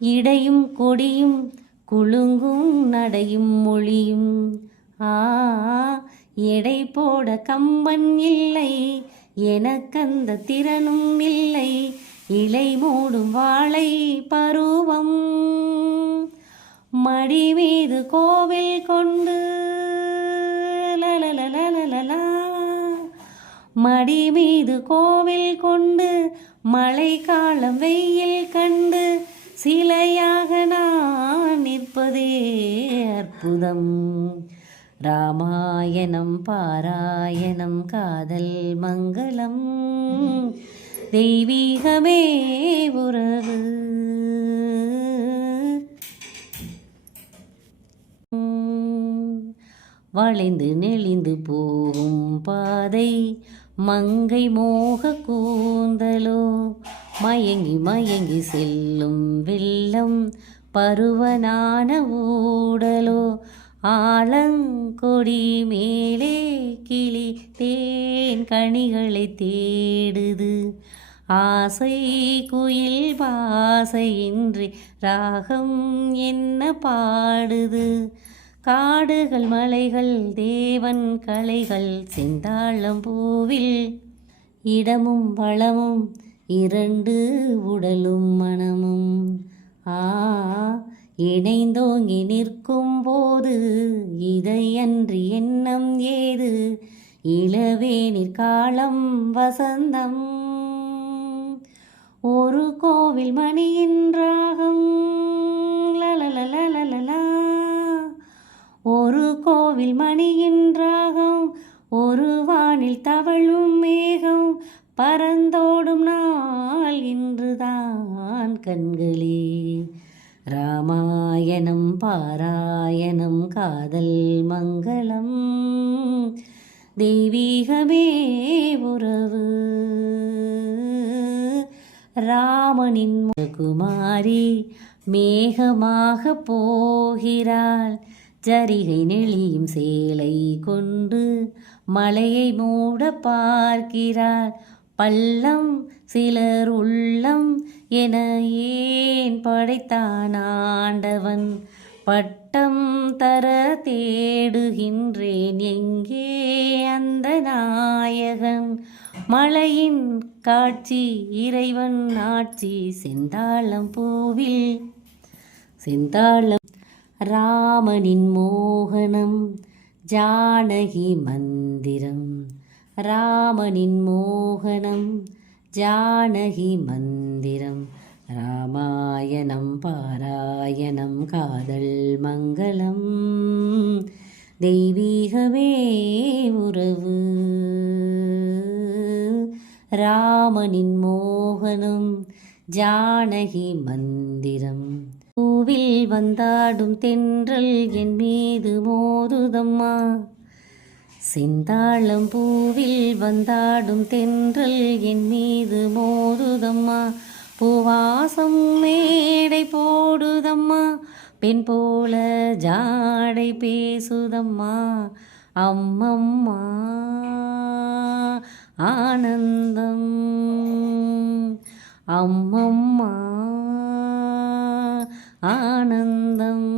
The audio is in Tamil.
இடையும் கொடியும் குலுங்கும் நடையும் மொழியும் எடை போட கம்பன் இல்லை, எனக்கந்த திறனும் இல்லை. இலை மூடும் வாழை பருவம் மடி மீது கோவில் கொண்டு லலலலலலா, மடி மீது கோவில் கொண்டு மழை காலம் வெயில் கண்டு சிலையாக நான் நிற்பதே அற்புதம். ராமாயணம் பாராயணம் காதல் மங்களம், தெய்வீகமே உறவு. வளைந்து நெளிந்து போகும் பாதை மங்கை மோக கூந்தலோ, மயங்கி மயங்கி செல்லும் வெள்ளம் பருவனான ஊடலோ. ஆலங்கொடி மேலே கிளி தேன் கனிகளை தேடுது, ஆசை குயில் பாசையின்றி ராகம் என்ன பாடுது. காடுகள் மலைகள் தேவன் கலைகள் செந்தாழம் பூவில், இடமும் வளமும் இரண்டு உடலும் மனமும் இணைந்தோங்கி நிற்கும் போது இதையன்றி எண்ணம் ஏது. இளவேனிற் காலம் வசந்தம், ஒரு கோவில் மணியின் ராகம் லலலலலலா, ஒரு கோவில் மணியின் ராகம். ஒரு வானில் தவழும் மேகம், பறந்தோடும் நாள் இன்றுதான் கண்களே. ராமாயணம் பாராயணம் காதல் மங்களம், தெய்வீகமே உறவு. ராமனின் குமாரி மேகமாக போகிறாள், ஜரிகை நெளியும் சேலை கொண்டு மலையை மூட பார்க்கிறாள். பள்ளம் சிலர் உள்ளம் என ஏன் படைத்தான் ஆண்டவன், பட்டம் தர தேடுகின்றேன் எங்கே அந்த நாயகன். மலையின் காட்சி இறைவன் ஆட்சி, செந்தாழம் பூவில் செந்தாழம். ராமனின் மோகனம் ஜானகி மந்திரம், ராமனின் மோகனம் ஜானகி மந்திரம். ராமாயணம் பாராயணம் காதல் மங்களம், தெய்வீகமே உறவு. ராமனின் மோகனம் ஜானகி மந்திரம். பூவில் வந்தாடும் தென்றல் என் மீது மோதுதம்மா, செந்தாழம் பூவில் வந்தாடும் தென்றல் என் மீது மோதுதம்மா. பூவாசம் மேடை போடுதம்மா, பெண் போல ஜாடை பேசுதம்மா. அம்மம்மா ஆனந்தம், அம்மம்மா ஆனந்தம்.